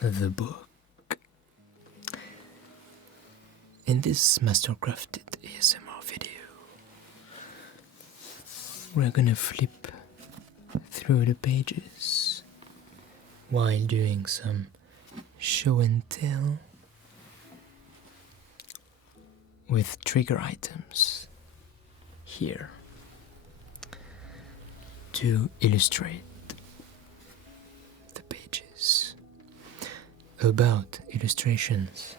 the book. In this mastercrafted ASMR video, we're gonna flip through the pages while doing some show and tell with trigger items here to illustrate the pages. About illustrations,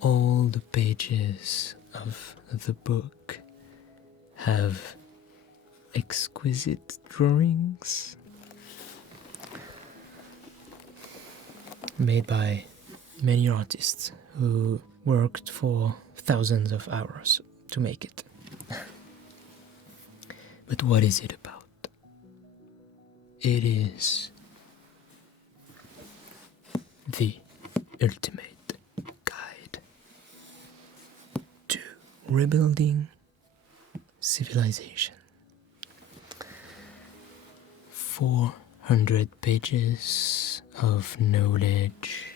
all the pages of the book have exquisite drawings made by many artists who worked for thousands of hours to make it. But what is it about? It is the ultimate guide to rebuilding civilization. 400 pages of knowledge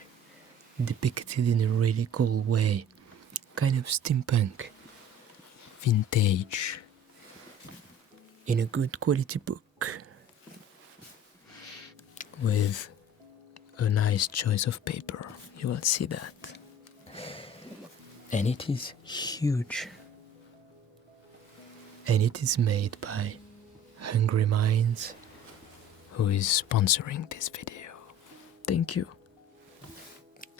depicted in a really cool way, kind of steampunk, vintage, in a good quality book with a nice choice of paper. You will see that. And it is huge. And it is made by Hungry Minds, who is sponsoring this video. Thank you.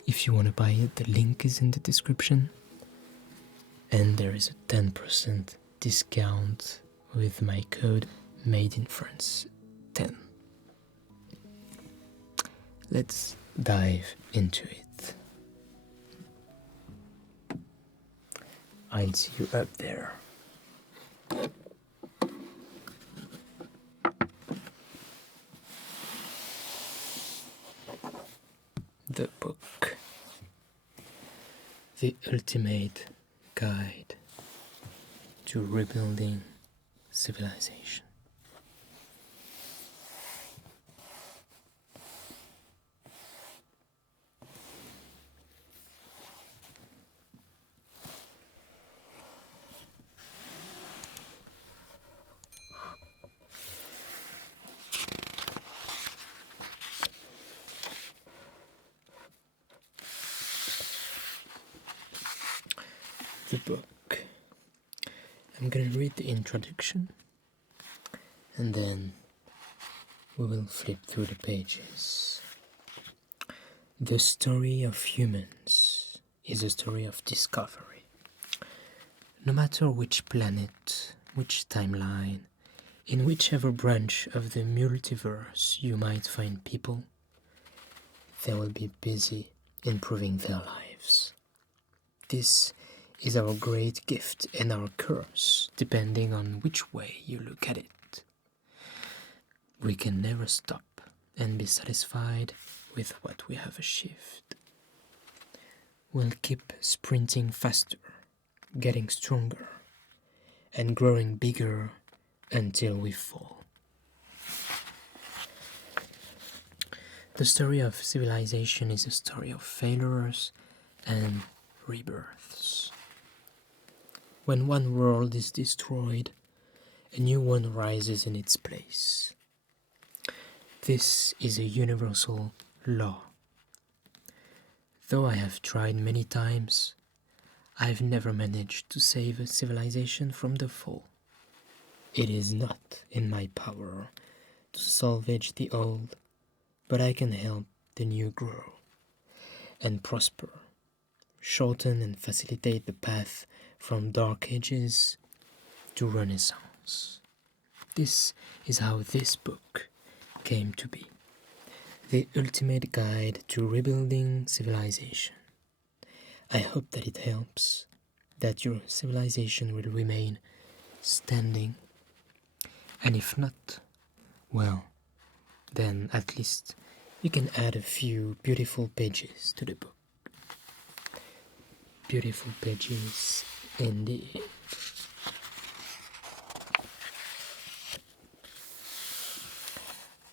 If you want to buy it, the link is in the description. And there is a 10% discount with my code Made in France 10. Let's dive into it. I'll see you up there. The book. The ultimate guide to rebuilding civilization. The book. I'm gonna read the introduction and then we will flip through the pages. The story of humans is a story of discovery. No matter which planet, which timeline, in whichever branch of the multiverse you might find people, they will be busy improving their lives. This is our great gift and our curse, depending on which way you look at it. We can never stop and be satisfied with what we have achieved. We'll keep sprinting faster, getting stronger, and growing bigger until we fall. The story of civilization is a story of failures and rebirths. When one world is destroyed, a new one rises in its place. This is a universal law. Though I have tried many times, I've never managed to save a civilization from the fall. It is not in my power to salvage the old, but I can help the new grow and prosper, shorten and facilitate the path from Dark Ages to Renaissance. This is how this book came to be. The ultimate guide to rebuilding civilization. I hope that it helps, that your civilization will remain standing. And if not, well, then at least you can add a few beautiful pages to the book. Beautiful pages indeed.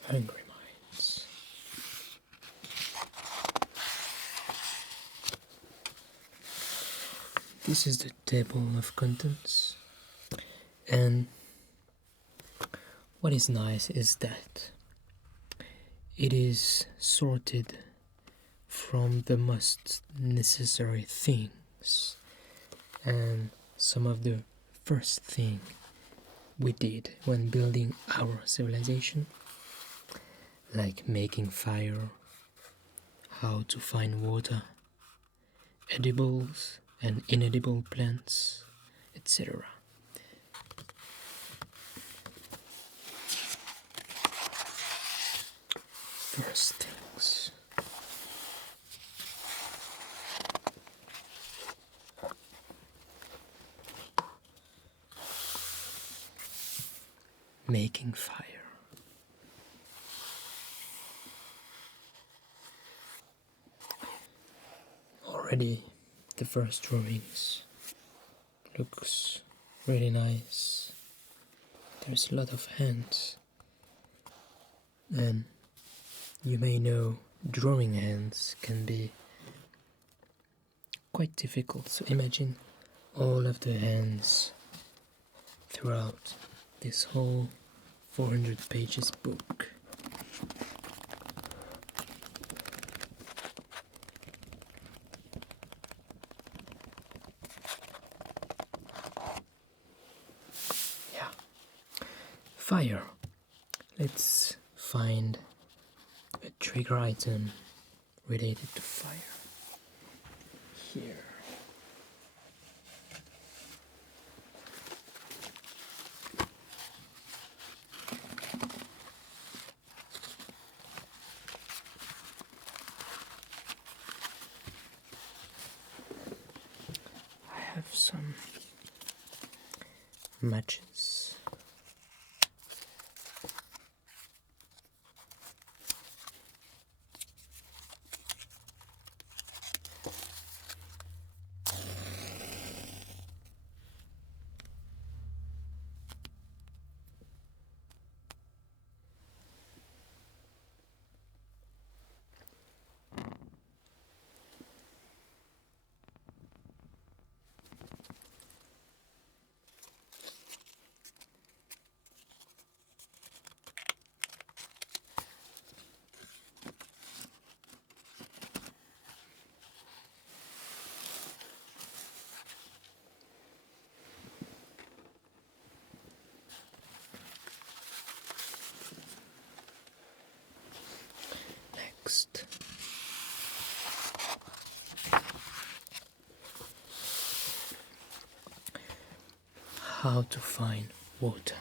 Hungry Minds. this is the table of contents, and what is nice is that it is sorted from the most necessary things, and some of the first thing we did when building our civilization, like making fire, how to find water, edibles and inedible plants, etc. First things. Making fire. Already the first drawings looks really nice. There's a lot of hands, and you may know drawing hands can be quite difficult, so imagine all of the hands throughout this whole 400 pages book. Yeah. Fire. Let's find a trigger item related to fire. Here. I have some matches. Next. How to find water.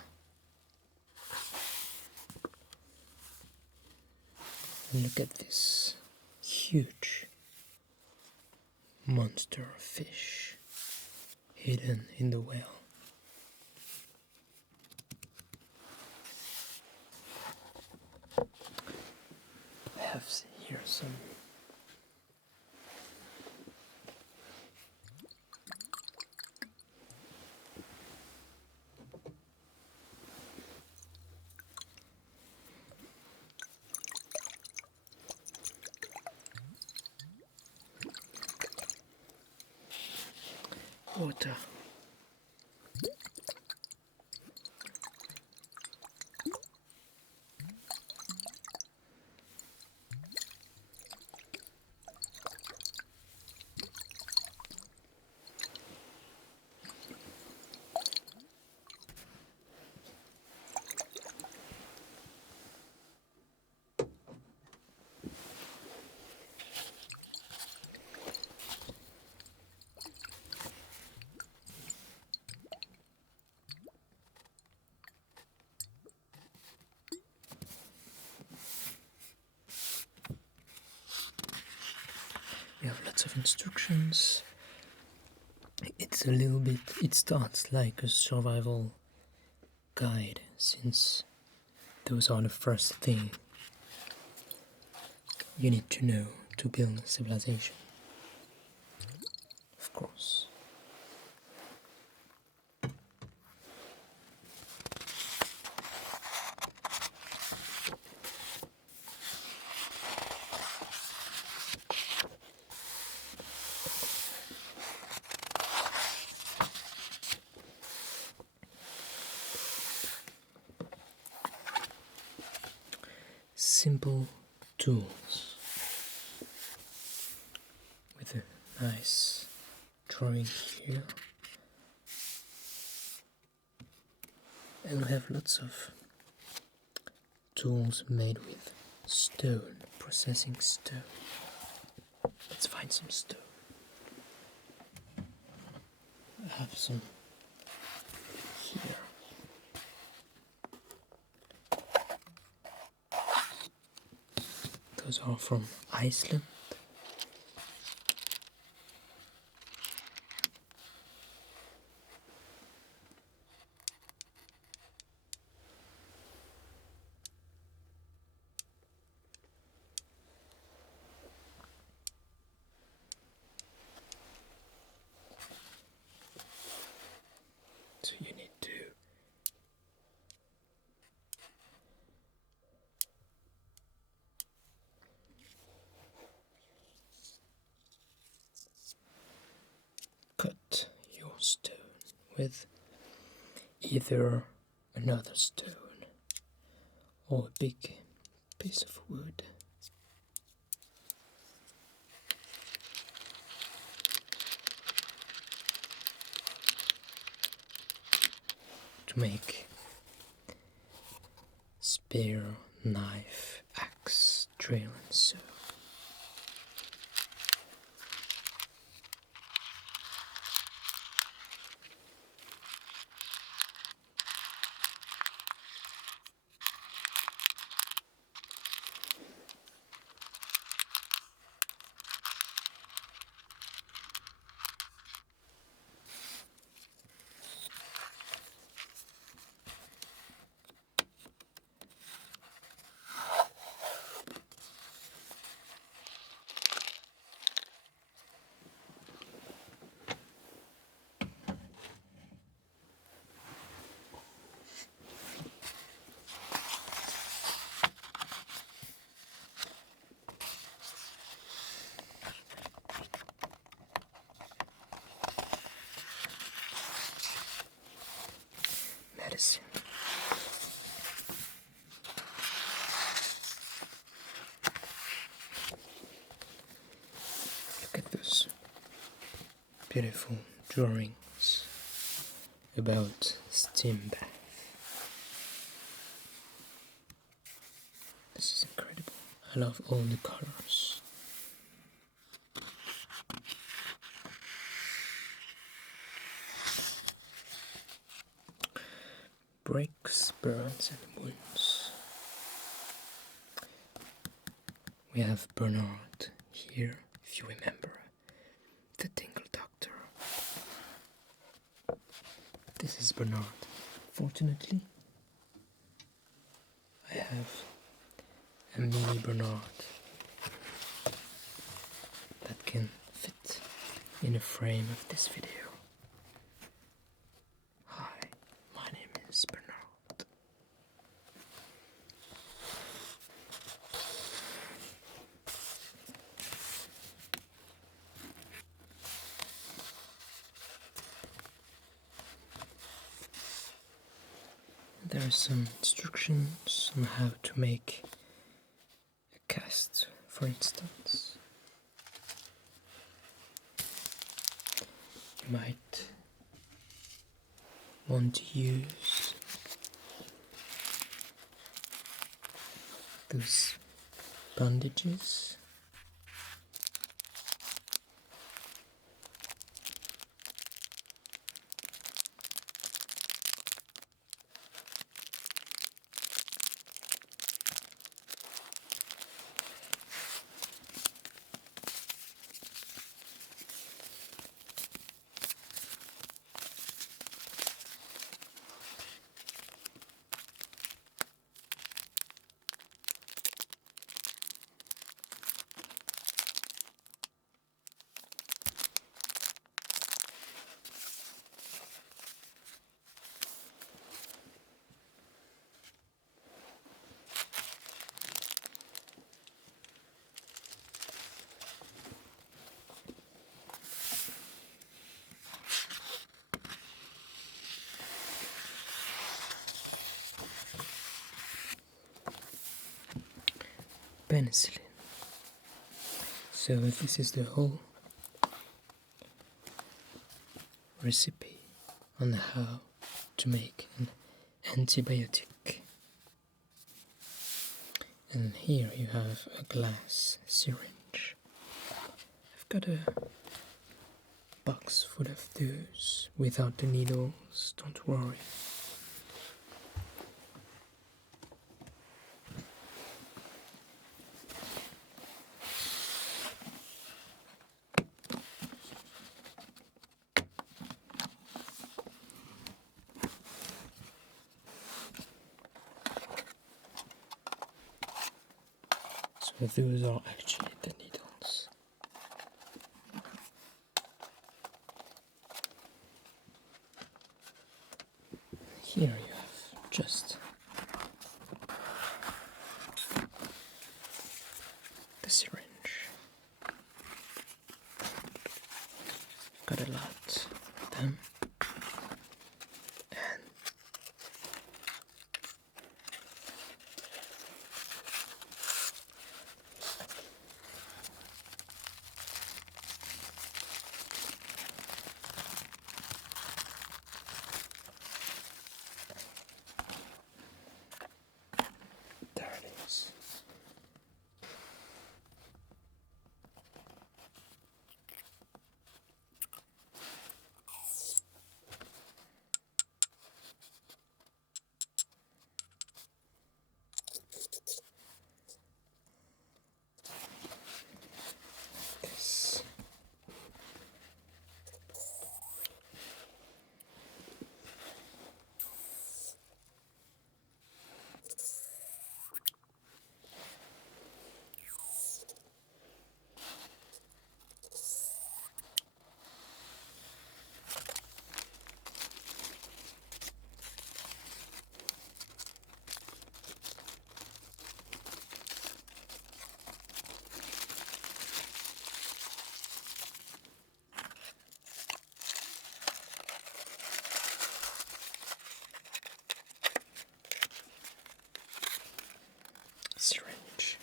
Look at this huge monster fish hidden in the well. I have here some water. We have lots of instructions. It's a little bit, it starts like a survival guide, since those are the first thing you need to know to build civilization, of course. simple tools with a nice drawing here, and we have lots of tools made with stone, processing stone. Let's find some stone. I have some here. Those are from Iceland. So you need to cut your stone with either another stone or a big piece of wood. To make spear, knife, axe, drill, and so. Medicine. Look at those beautiful drawings about steam bath. This is incredible. I love all the colors. Breaks, burns, and wounds. We have Bernard here, if you remember, the Tingle Doctor. This is Bernard. Fortunately, I have a mini Bernard that can fit in a frame of this video. Hi, my name is Bernard. There are some instructions on how to make a cast, for instance. You might want to use those bandages. penicillin. So this is the whole recipe on how to make an antibiotic. And here you have a glass syringe. I've got a box full of those without the needles, don't worry. So those are actually the needles. Here you have just the syringe. Got a lot of them. And there it is. This. Syringe.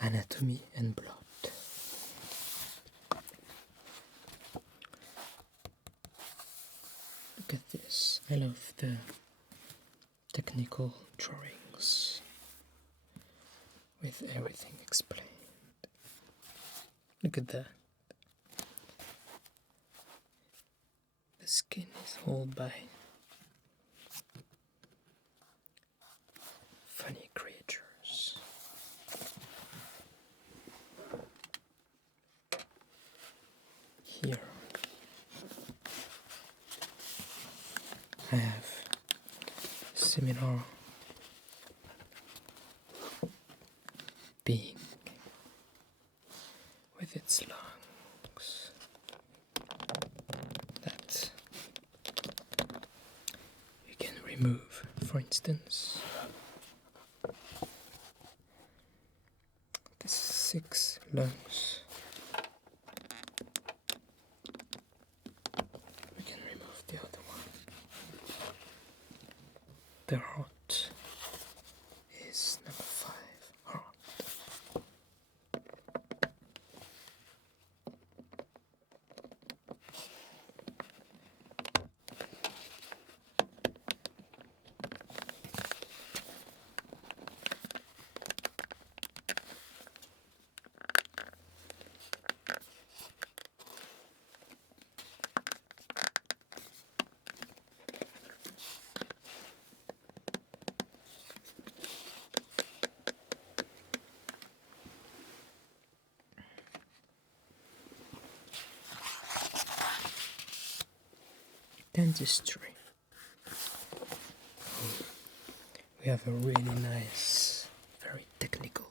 Anatomy and blood. Look at this. I love the technical drawings with everything explained. Look at that. The skin is held by funny creatures. Here I have similar being with its lungs that you can remove, for instance. The 6 lungs. We can remove the other one. The heart is number 5. Heart. Dentistry. We have a really nice, very technical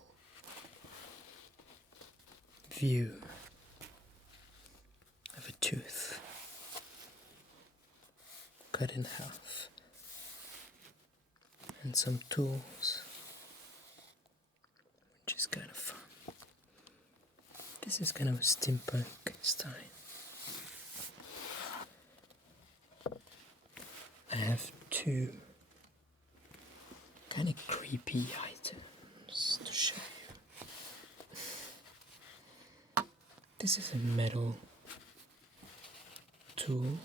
view cut in half, and some tools, which is kind of fun. This is kind of a steampunk style. I have two kind of creepy items to show you. This is a metal tool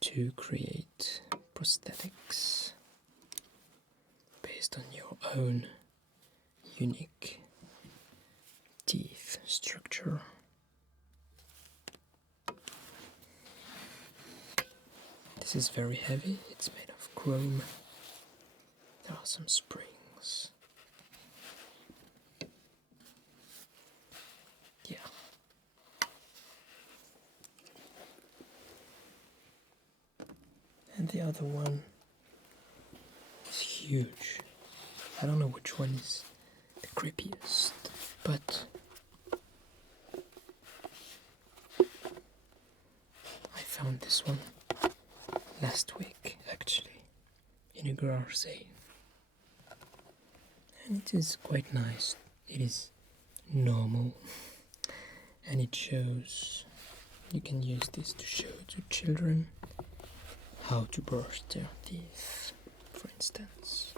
to create prosthetics based on your own unique teeth structure. This is very heavy, it's made of chrome. There are some springs. Yeah. And the other one is huge. I don't know which one is the creepiest, but I found this one last week, actually, in a garage sale. And it is quite nice. It is normal, and it shows, you can use this to show to children how to brush their teeth, for instance.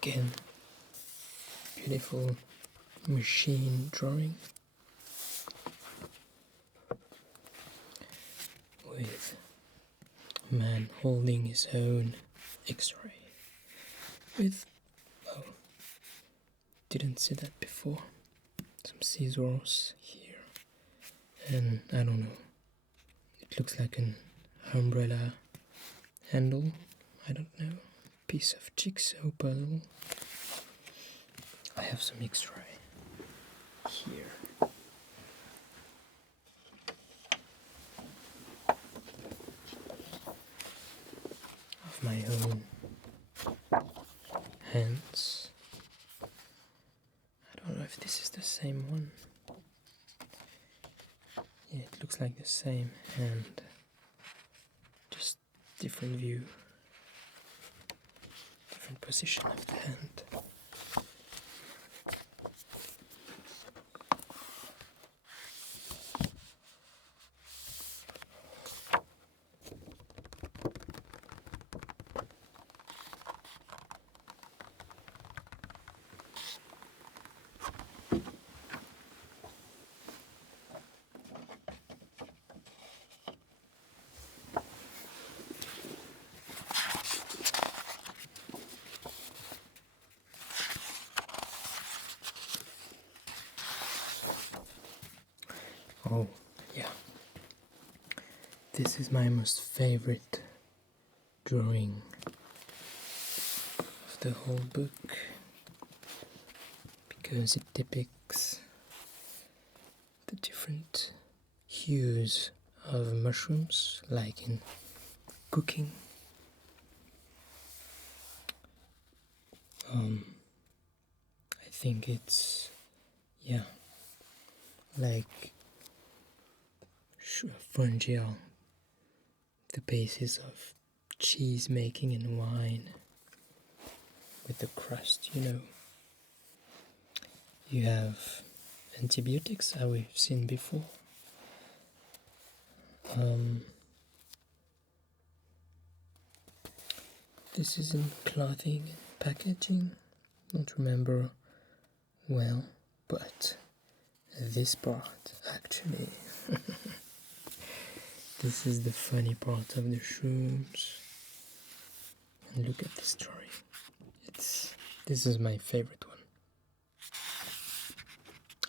Again, beautiful machine drawing with a man holding his own X-ray with, oh, didn't see that before, some scissors here, and I don't know, it looks like an umbrella handle, I don't know, piece of jigsaw puzzle. I have some X-ray here. Of my own hands. I don't know if this is the same one. Yeah, it looks like the same hand, just different view. Different position of the hand. Oh, yeah. This is my most favorite drawing of the whole book because it depicts the different hues of mushrooms, like in cooking. I think it's, yeah, like fungi on the basis of cheese making and wine with the crust, you know. You have antibiotics, as we've seen before. This is in clothing and packaging. Don't remember well, but this part actually This is the funny part of the shrooms. And look at the story. This is my favorite one.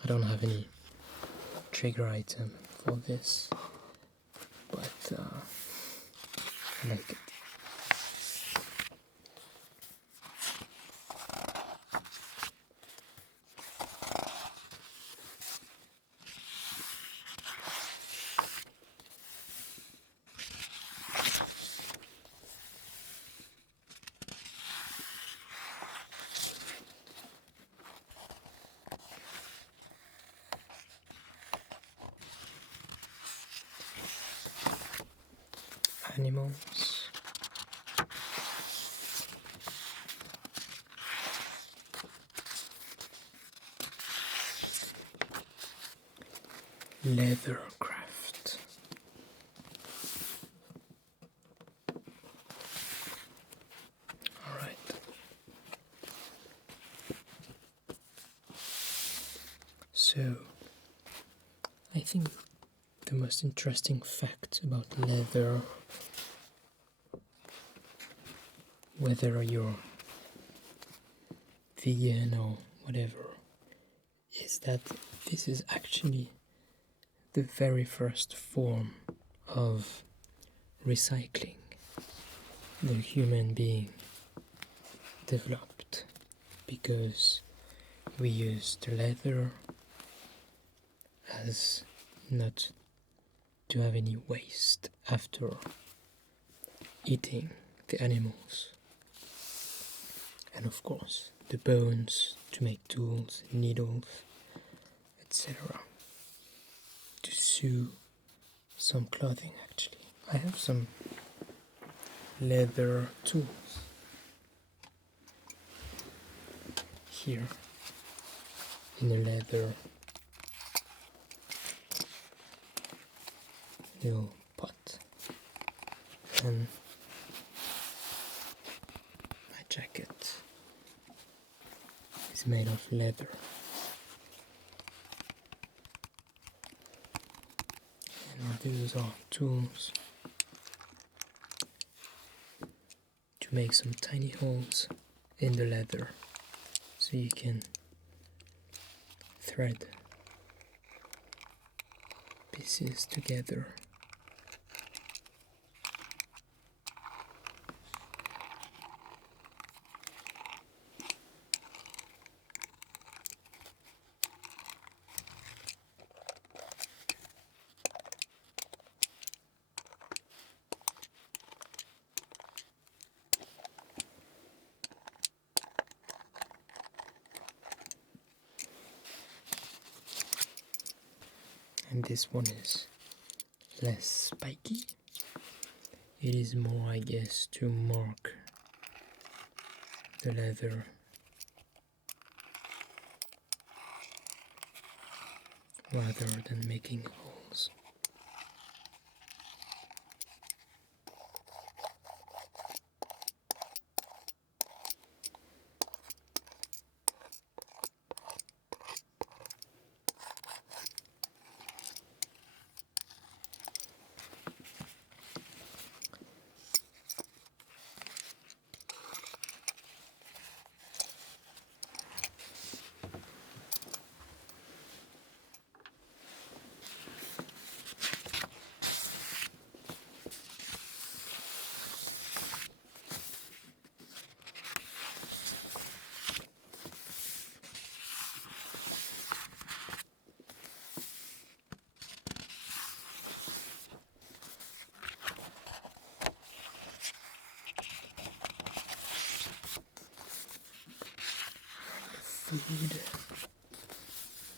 I don't have any trigger item for this, but I like it. Animals. Leather craft. All right. So, I think the most interesting fact about leather, whether you're vegan or whatever, is that this is actually the very first form of recycling the human being developed, because we used leather as not to have any waste after eating the animals, and of course the bones to make tools, needles, etc. To sew some clothing. Actually, I have some leather tools here in a leather little pot, and my jacket is made of leather. And these are tools to make some tiny holes in the leather so you can thread pieces together. And this one is less spiky. It is more, I guess, to mark the leather rather than making holes.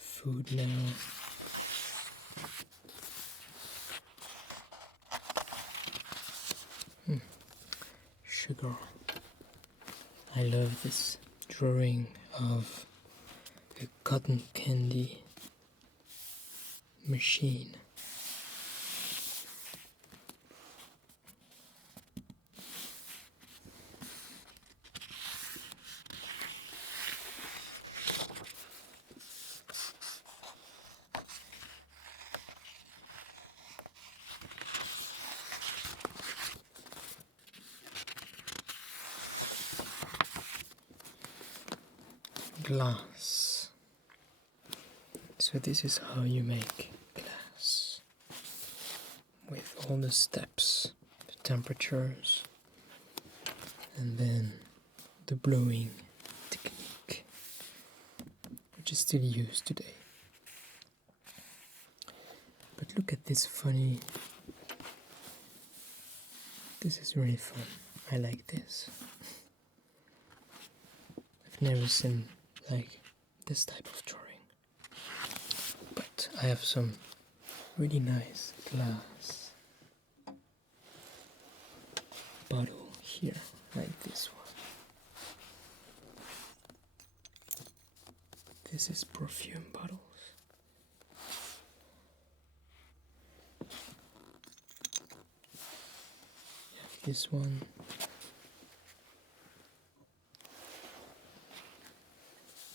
Food now. Sugar. I love this drawing of a cotton candy machine. glass. So this is how you make glass, with all the steps, the temperatures, and then the blowing technique, which is still used today. But look at this funny, this is really fun, I like this. I've never seen like this type of drawing. But I have some really nice glass bottle here, like this one. This is perfume bottles. You have this one.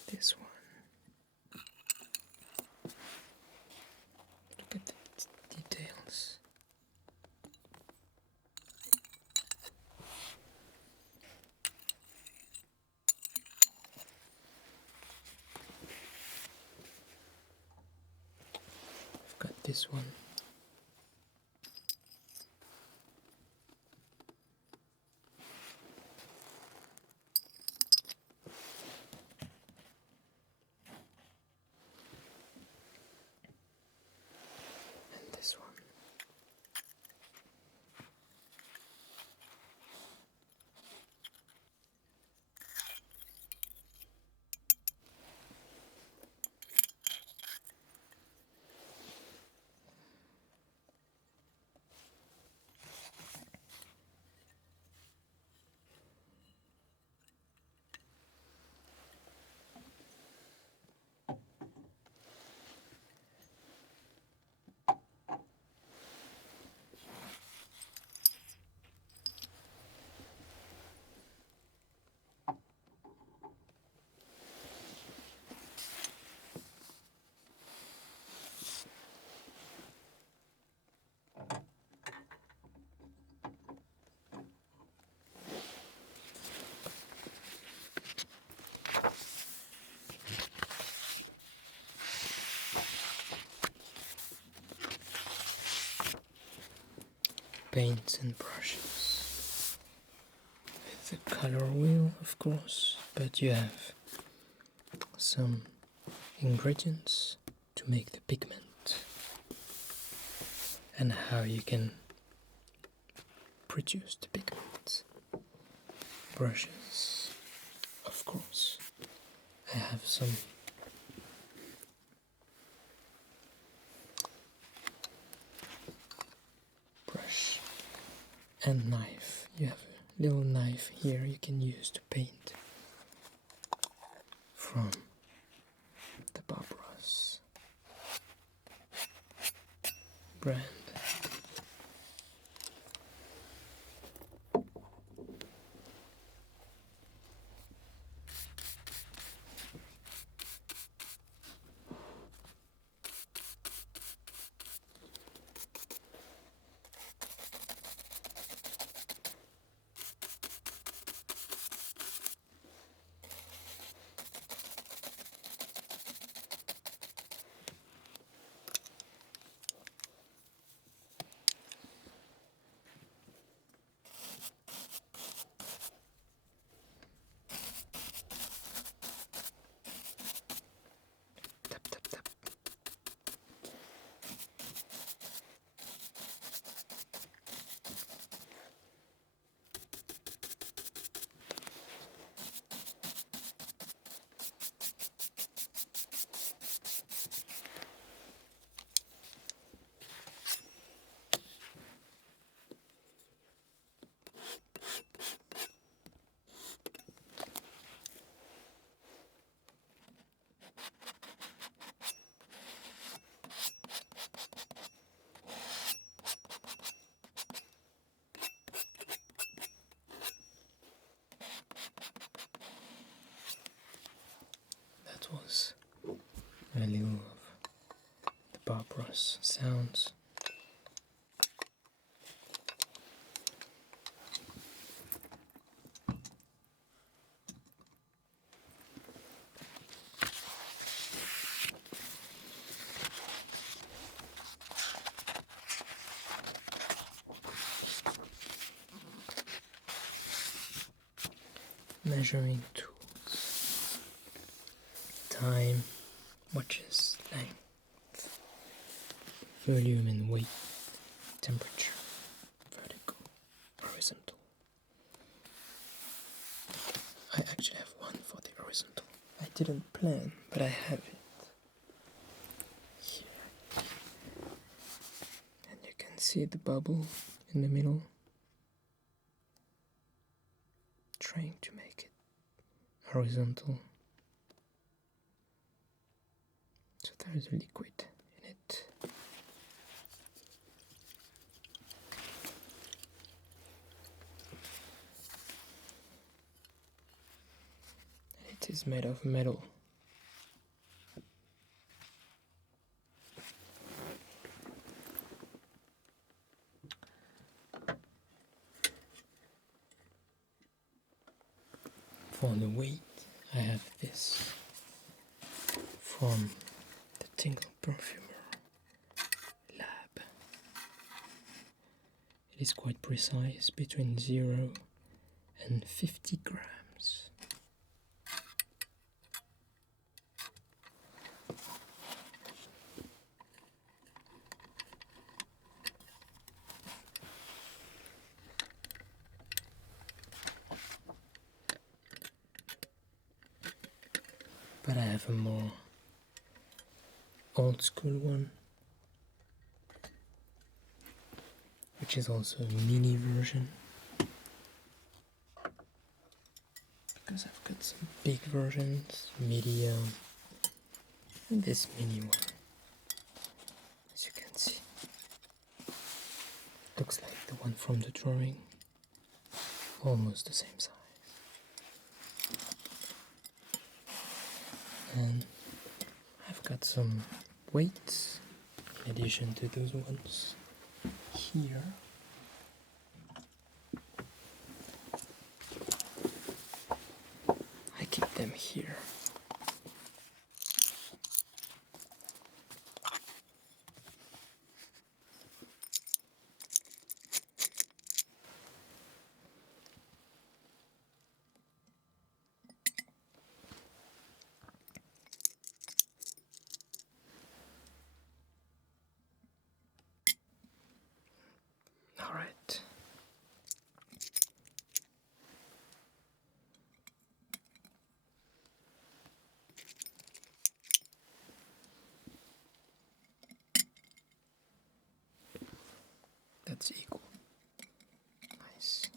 This one. Look at the details. I've got this one. And this one. Paints and brushes. With the color wheel, of course, but you have some ingredients to make the pigment and how you can produce the pigment. Brushes, of course. I have some brush and knife. You have a little knife here you can use to paint from the Bob Ross brand. Tap, tap, tap. That was a little of the Bob Ross sounds. measuring tools, time, watches, length, volume and weight, temperature, vertical, horizontal. I actually have one for the horizontal. I didn't plan, but I have it here. And you can see the bubble in the middle, trying to make it horizontal. So there is a liquid in it. It is made of metal. For the weight, I have this from the Tingle Perfumer Lab. It is quite precise, between 0 and 50 grams. But I have a more old school one, which is also a mini version, because I've got some big versions, medium, and this mini one, as you can see. Looks like the one from the drawing, almost the same size. And I've got some weights in addition to those ones here. I keep them here. All right. That's equal. Nice.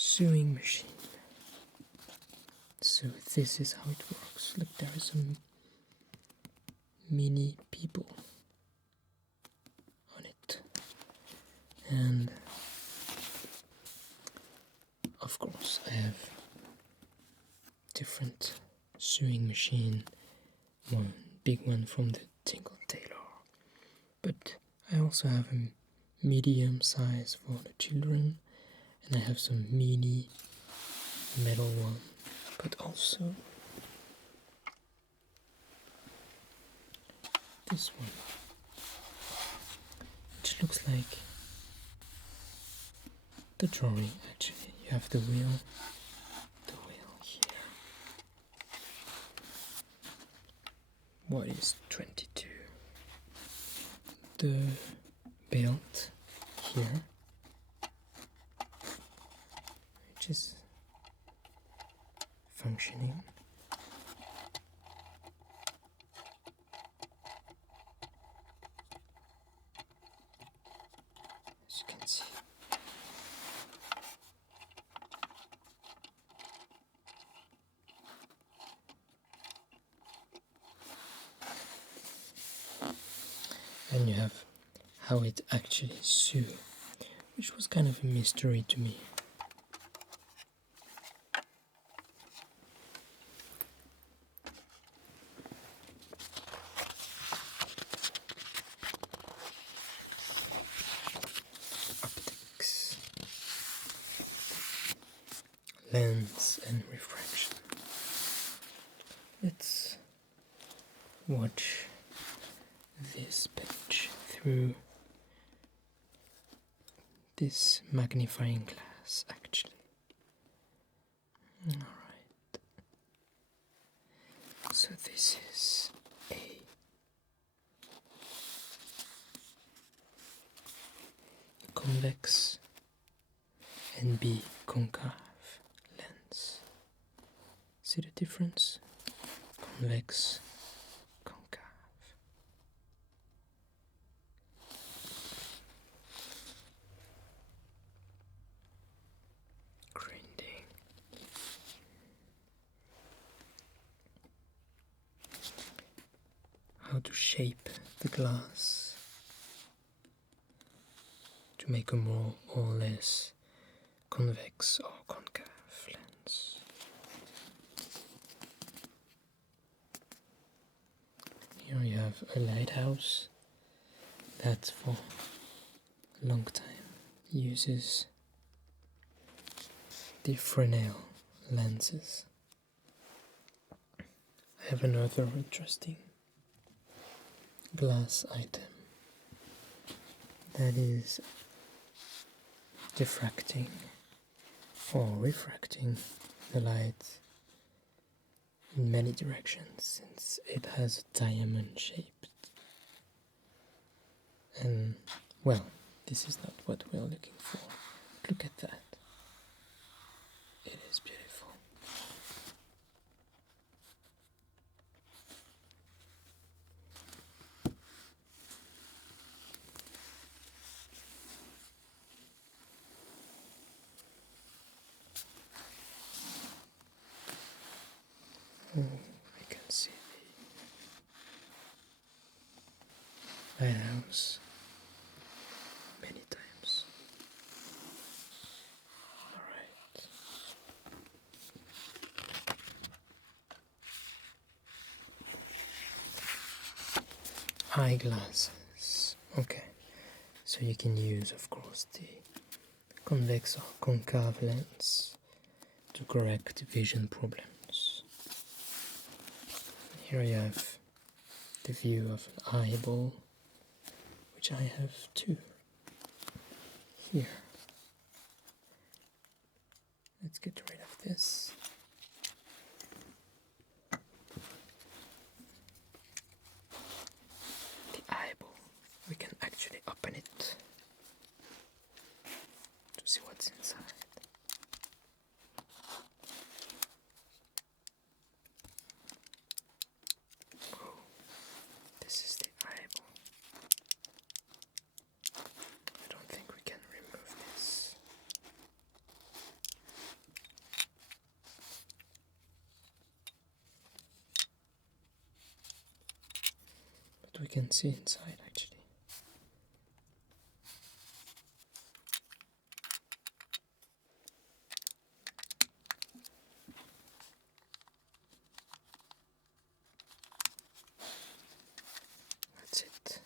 Sewing machine. So this is how it works. Look, there is some mini people on it. And of course I have different sewing machine, one big one from the Tingle Tailor, but I also have a medium size for the children, and I have some mini metal one, but also this one, which looks like the drawing. Actually, you have the wheel here. What is 22? The belt here, which is functioning. As you can see. And you have how it actually sews, which was kind of a mystery to me. Optics, lens and refraction. Let's watch this page through this magnifying glass, actually. Alright. So this is a convex and B concave lens. See the difference? Convex, concave. Grinding. How to shape the glass to make a more or less convex or concave lens. Here you have a lighthouse that for a long time uses the Fresnel lenses. I have another interesting glass item that is diffracting or refracting the light in many directions, since it has a diamond shape. And well, this is not what we're looking for. Look at that. It is beautiful. Oh, we can see the lighthouse many times. Alright. Eyeglasses. Okay. So you can use, of course, the convex or concave lens to correct vision problems. Here you have the view of an eyeball, which I have too. Here. Let's get rid of this. The eyeball. We can actually open it to see what's inside. Oh, this is the eyeball. I don't think we can remove this. But we can see inside actually. That's it.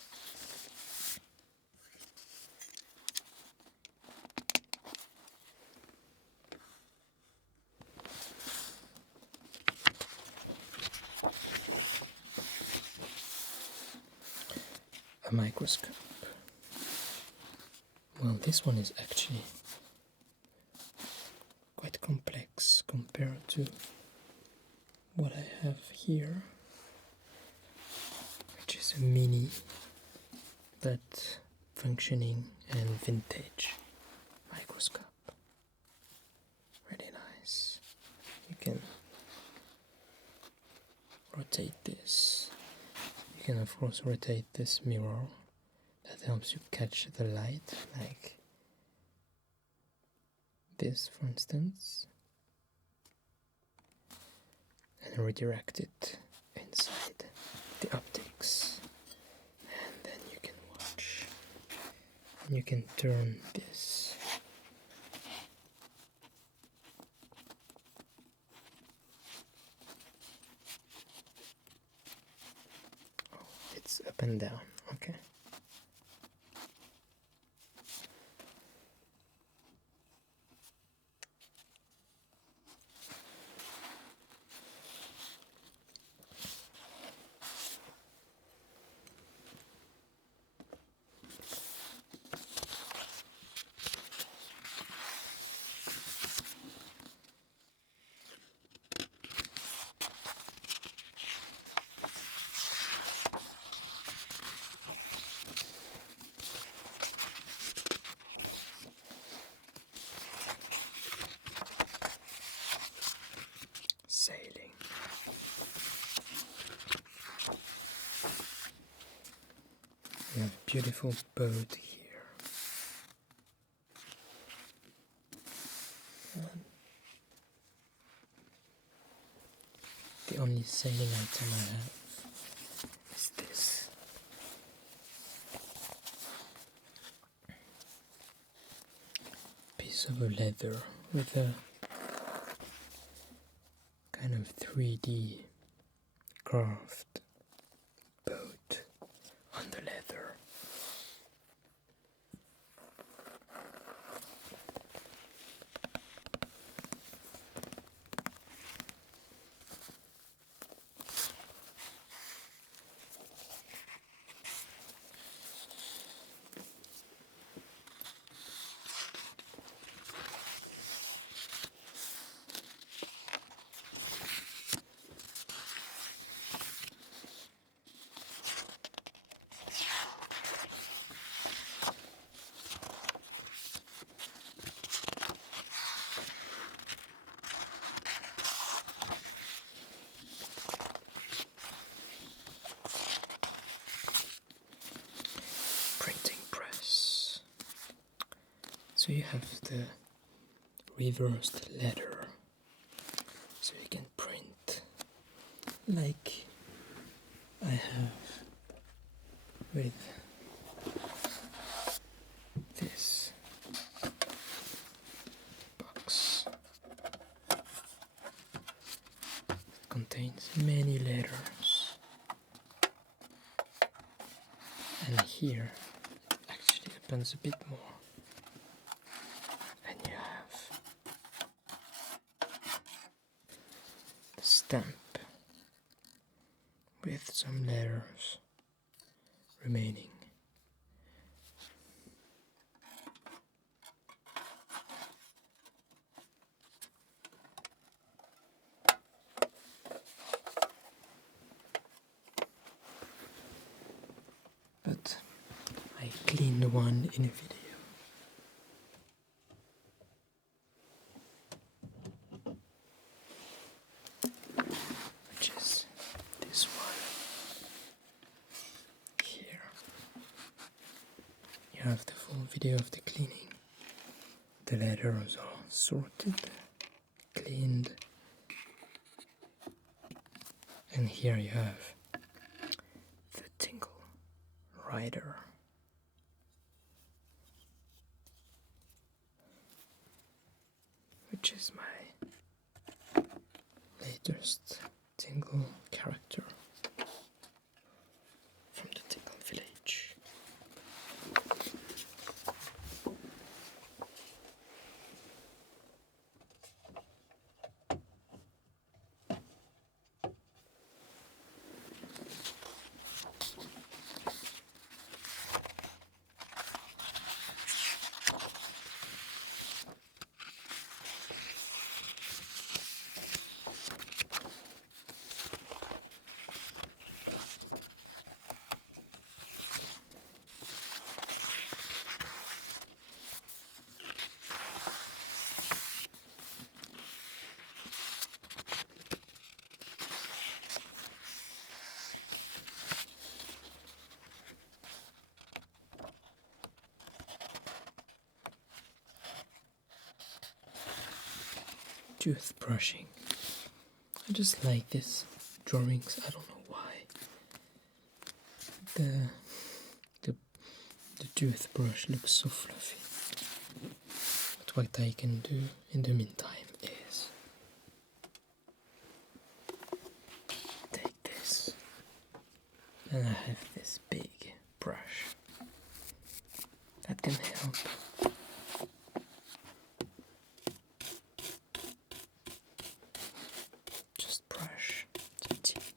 A microscope. Well, this one is actually quite complex compared to what I have here, which is a mini but functioning and vintage microscope. Ready? rotate this. You can of course rotate this mirror. That helps you catch the light, like this for instance, and redirect it inside the optics. And then you can watch. And you can turn this. Oh, it's up and down, okay. Sailing. We have a beautiful boat here. And the only sailing item I have is this. Piece of leather with a kind of 3D craft boat on the leather. Printing press. So you have the reversed letter, so you can print like I have with this box. It contains many letters, and here it actually opens a bit more. And you have the stamp with some letters remaining. But I cleaned one in a video. Which is this one here. You have the full video of the cleaning. The letters are sorted, cleaned, and here you have the Tingle Rider. Which is my latest Tingle character from the Tingle Village. toothbrushing. I just like this drawings. I don't know why. The toothbrush looks so fluffy. But what I can do in the meantime is take this, and I have this big brush that can help just brush the teeth.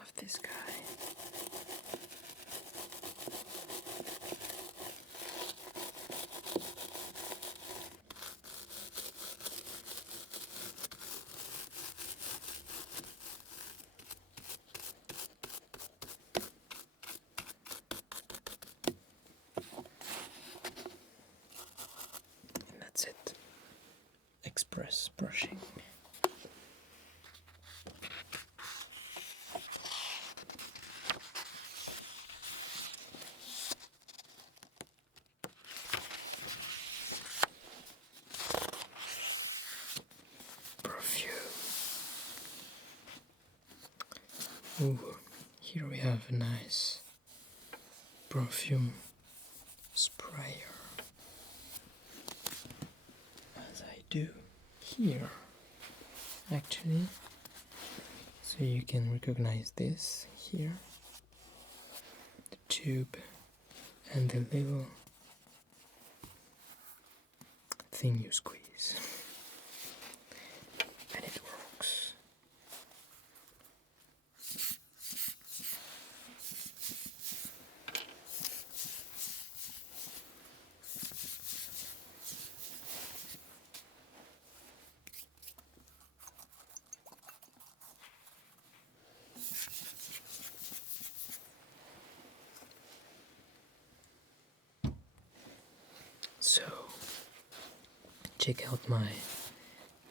Of this guy. And that's it. Express brushing. Ooh, here we have a nice perfume sprayer, as I do here, actually. So you can recognize this here, the tube and the little thing you squeeze, and it works. So, check out my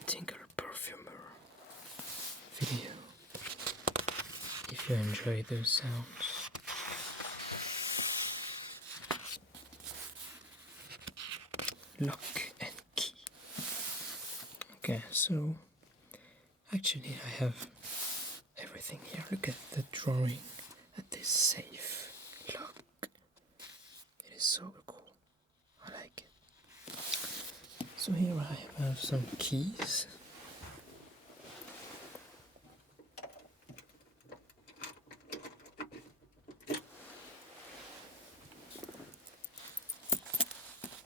Tingle Perfumer video if you enjoy those sounds. Lock and key. Okay, so actually I have everything here. Look at the drawing at this safe lock. It is so cool. I like it. So here I have some keys.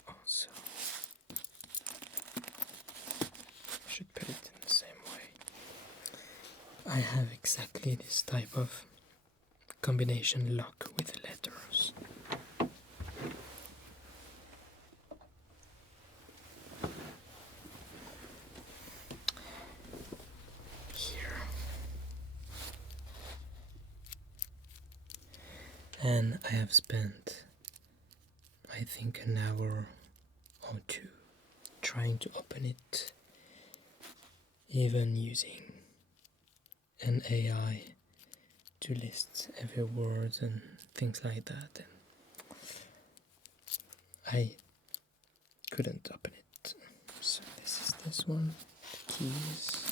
Also, I should put it in the same way. I have exactly this type of combination lock with letters. And I have spent, I think, an hour or two trying to open it, even using an AI to list every word and things like that. And I couldn't open it. So this is this one, the keys,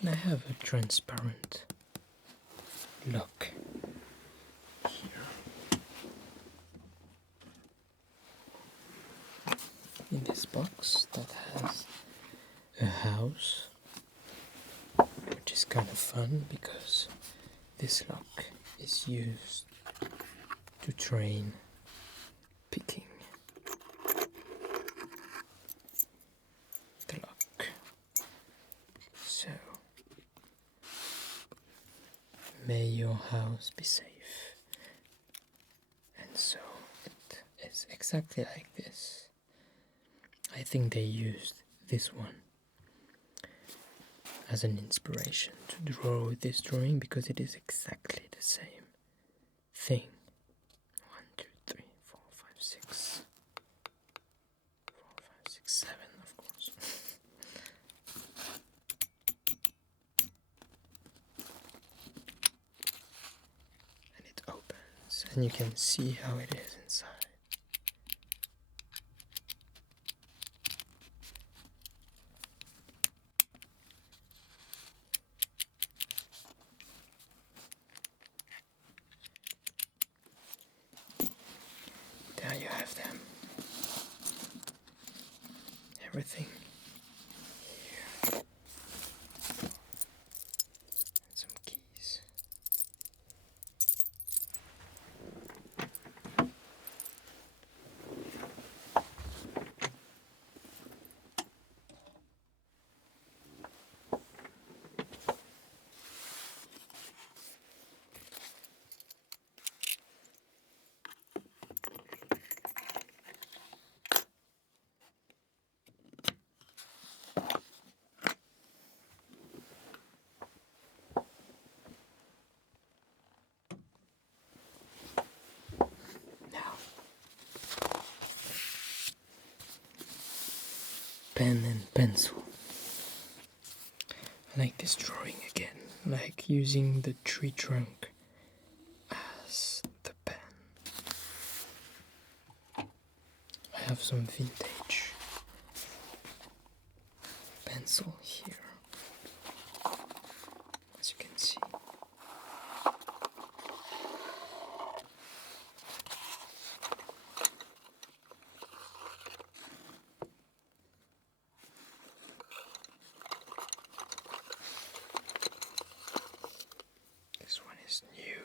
and I have a transparent lock in this box that has a house, which is kind of fun because this lock is used to train picking the lock. So may your house be safe. And so it is exactly like this. I think they used this one as an inspiration to draw this drawing because it is exactly the same thing. 1, 2, 3, 4, 5, 6. 4, 5, 6, 7, of course. And it opens, and you can see how it is inside. pen and pencil. I like this drawing again, like using the tree trunk as the pen. I have some vintage pencil here, as you can see. This one is new.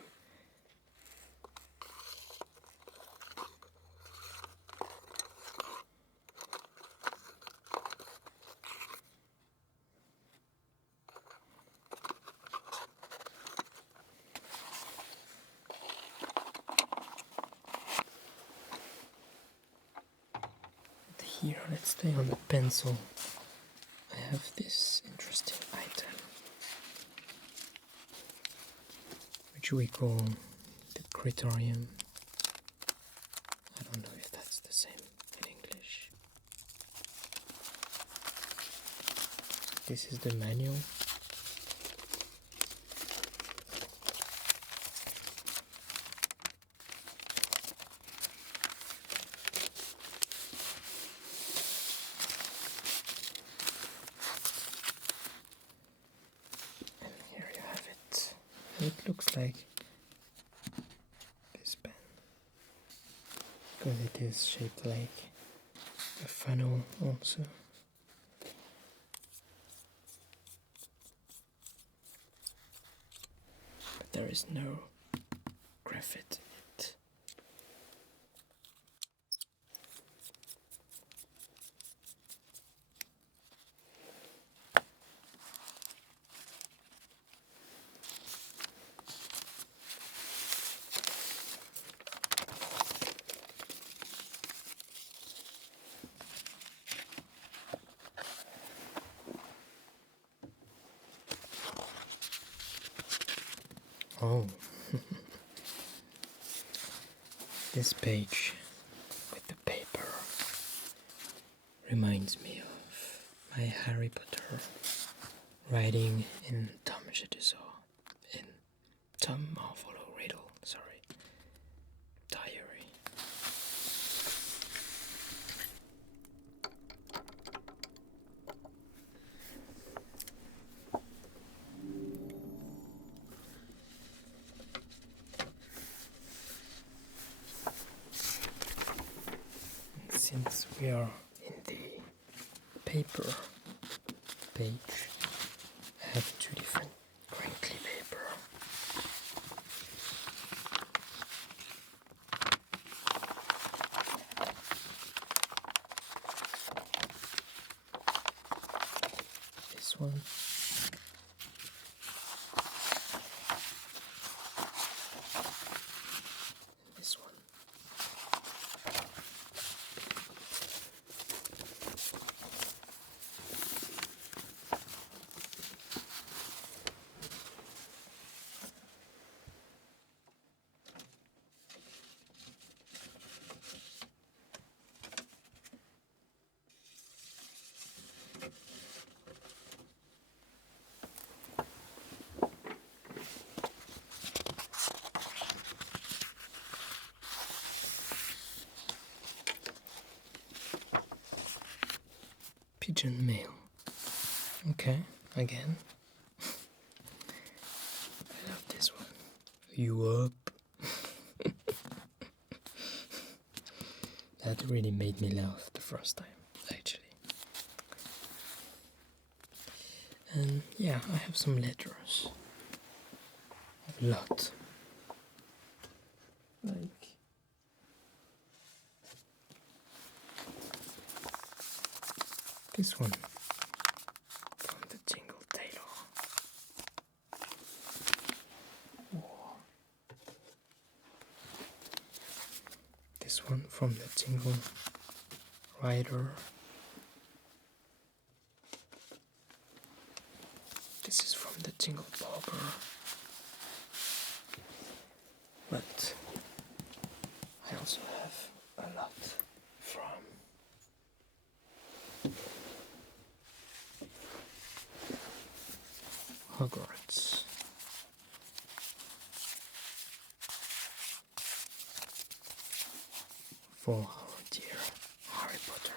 Here, let's stay on the pencil. I have this interesting item, which we call the criterium. I don't know if that's the same in English. This is the manual. It looks like this pen, because it is shaped like a funnel also. But there is no graphite in it. Oh, this page with the paper reminds me of my Harry Potter writing in Tom Marvolo Riddle, diary. Since we are in the paper page, I have two different crinkly paper. This one. This one. Pigeon mail. Okay, again. I love this one. You up? That really made me laugh the first time, actually. And yeah, I have some letters. A lot. Like this one from the Jingle Tailor. Or this one from the Jingle Rider. This is from the Jingle Bobber. But I also have a lot from Hogwarts. For our dear Harry Potter.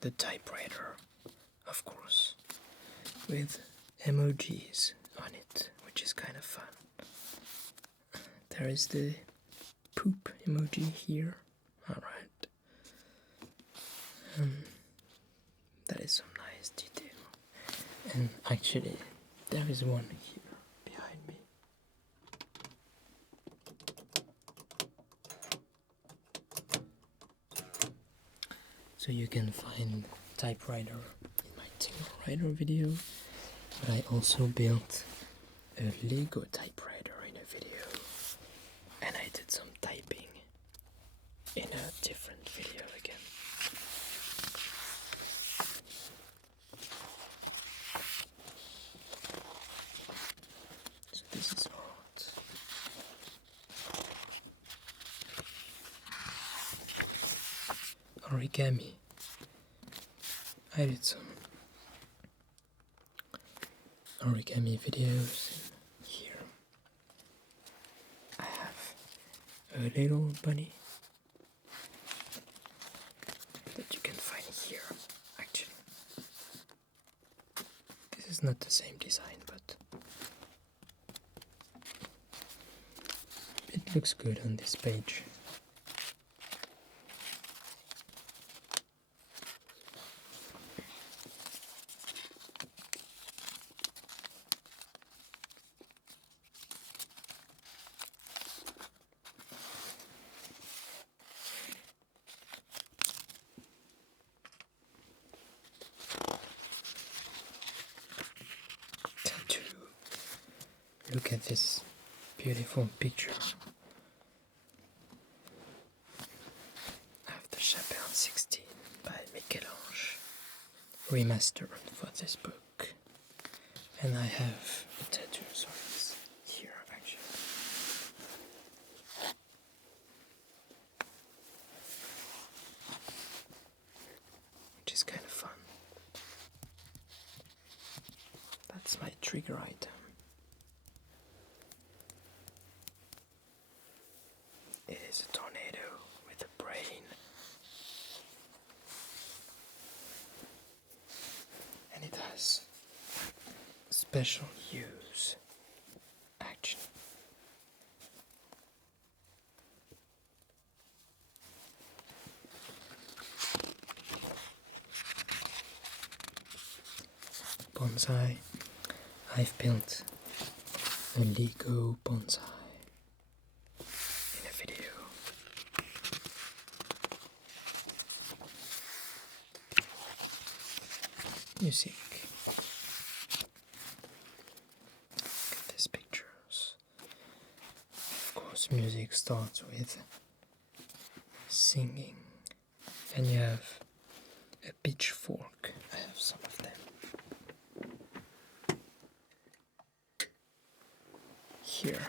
The typewriter, of course, with emojis on it, which is kind of fun. There is the poop emoji here. Alright. That is some nice detail. And actually, there is one here behind me. So you can find typewriter in my TINGLES video, but I also built a Lego typewriter in a video, and I did some typing in a different video again. So this is art. Origami. I did some origami videos. Here I have a little bunny that you can find here. Actually, this is not the same design, but it looks good on this page. Look at this beautiful picture of the Chapelle 16 by Michel-Ange, remastered for this book. And I have a tattoo, so it's here actually. Which is kind of fun. That's my trigger item. It is a tornado with a brain. And it has special use, actually. Bonsai. I've built a Lego bonsai in a video. Music. Look at these pictures. Of course, music starts with singing, and you have a pitchfork. I have some of them. Here.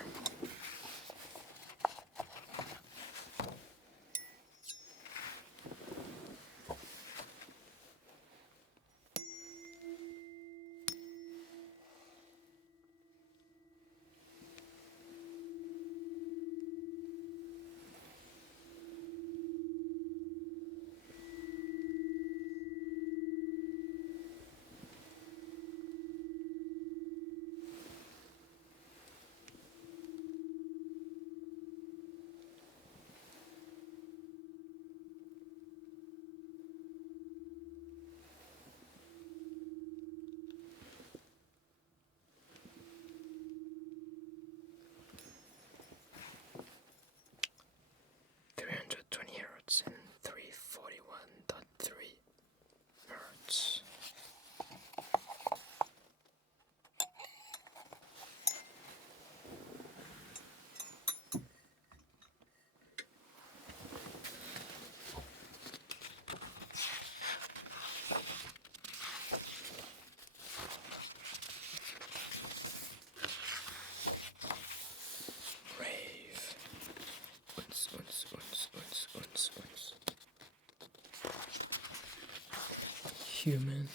Human.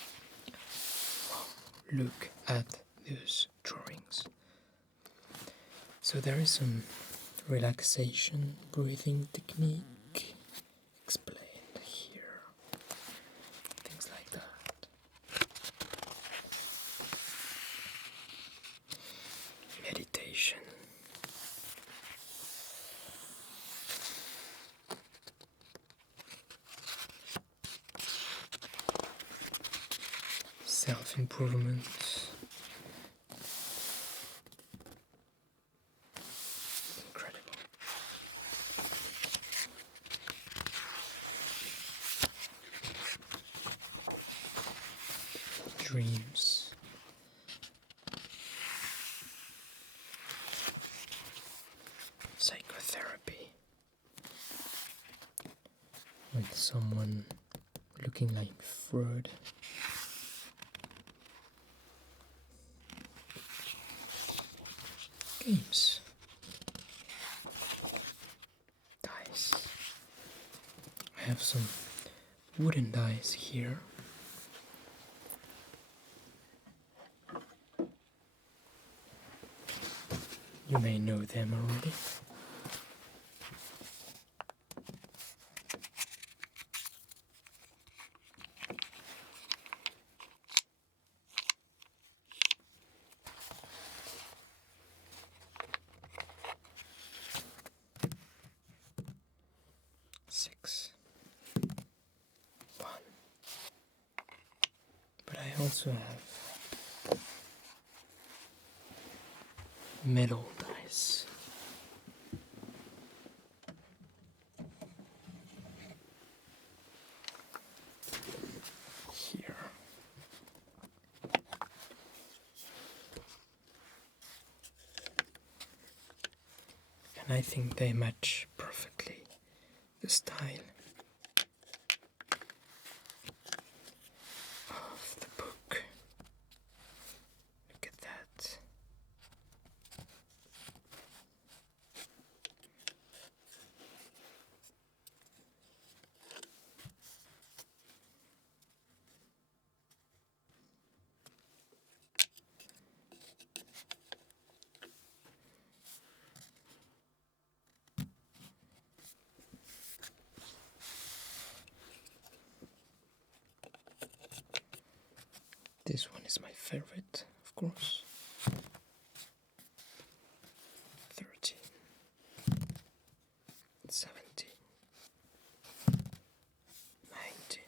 Look at those drawings. So there is some relaxation breathing technique explained here. Things like that. Meditation. Self-improvement. Incredible. Dreams. Psychotherapy. With someone looking like Freud. Games. Dice. I have some wooden dice here. You may know them already. Six. One. But I also have metal dice. Here. And I think they match perfectly the style of the book. Look at that. This one is my favorite, of course. 13, 17, 19.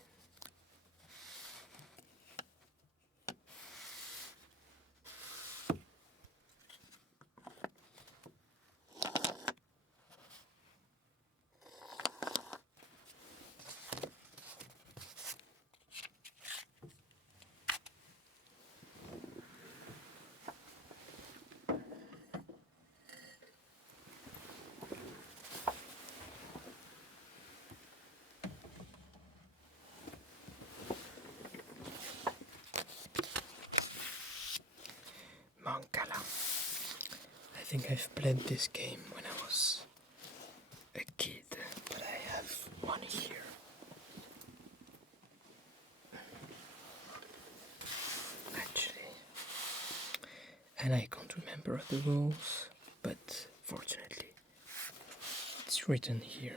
Mancala. I think I've played this game when I was a kid, but I have one here. Actually. And I can't remember the rules, but fortunately it's written here.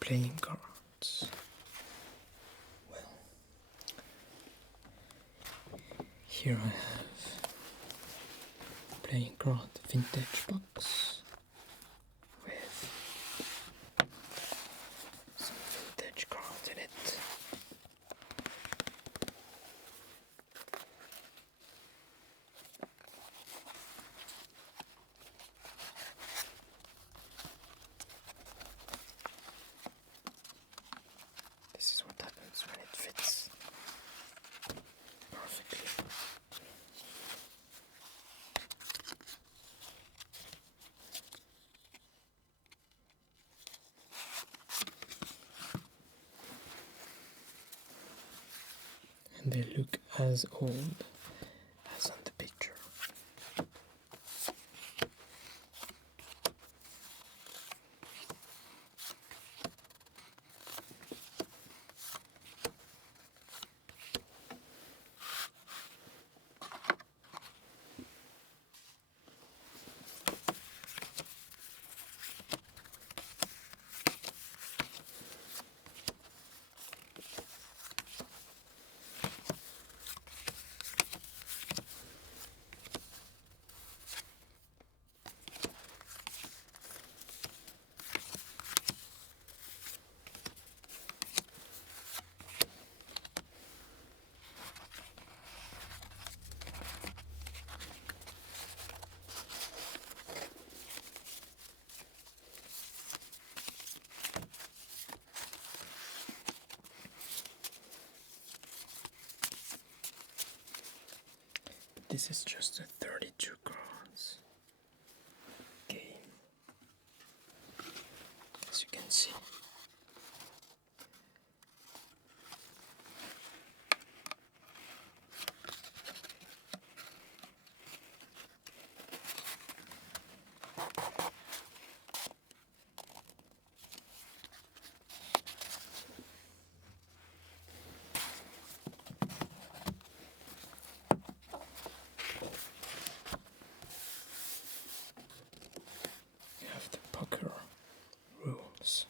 Playing cards. Well, here I have playing card vintage box with some vintage cards in it. This is what happens when it fits perfectly. And they look as old as on the picture. This is just a 32 cards game, as you can see. You have the poker rules.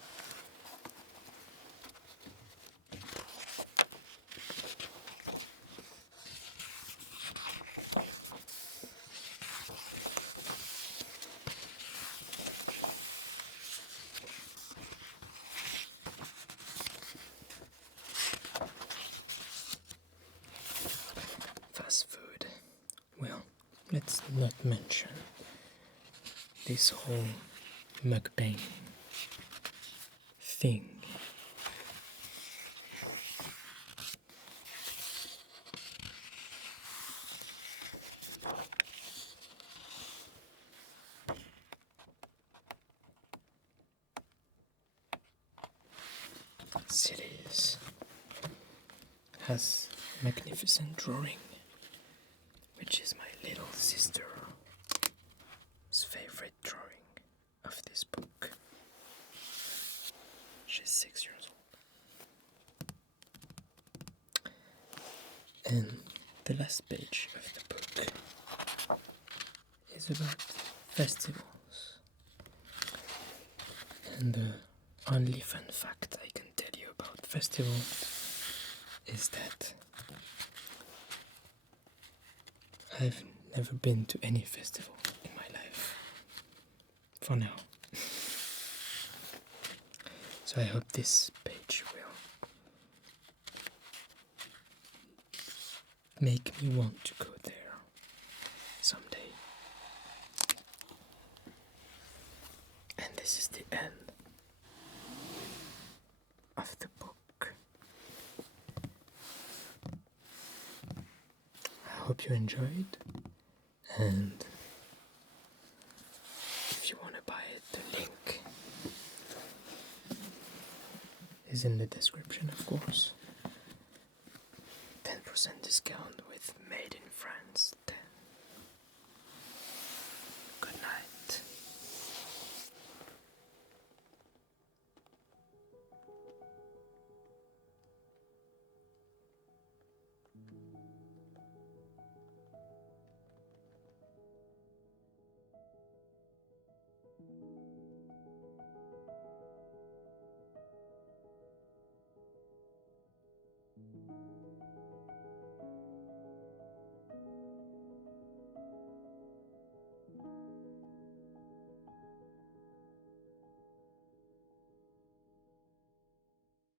Fast food. Well, let's not mention this whole mukbang thing. Cities has magnificent drawing, which is my little sister's favorite drawing of this book. She's 6 years old. And the last page of the book is about festivals. And the only fun fact I can tell you about festivals is that I've never been to any festival in my life. For now. So I hope this page will make me want to go there someday. And this is the end of the book. I hope you enjoyed, and if you want to buy it, the link is in the description, of course. 10% discount with Made in France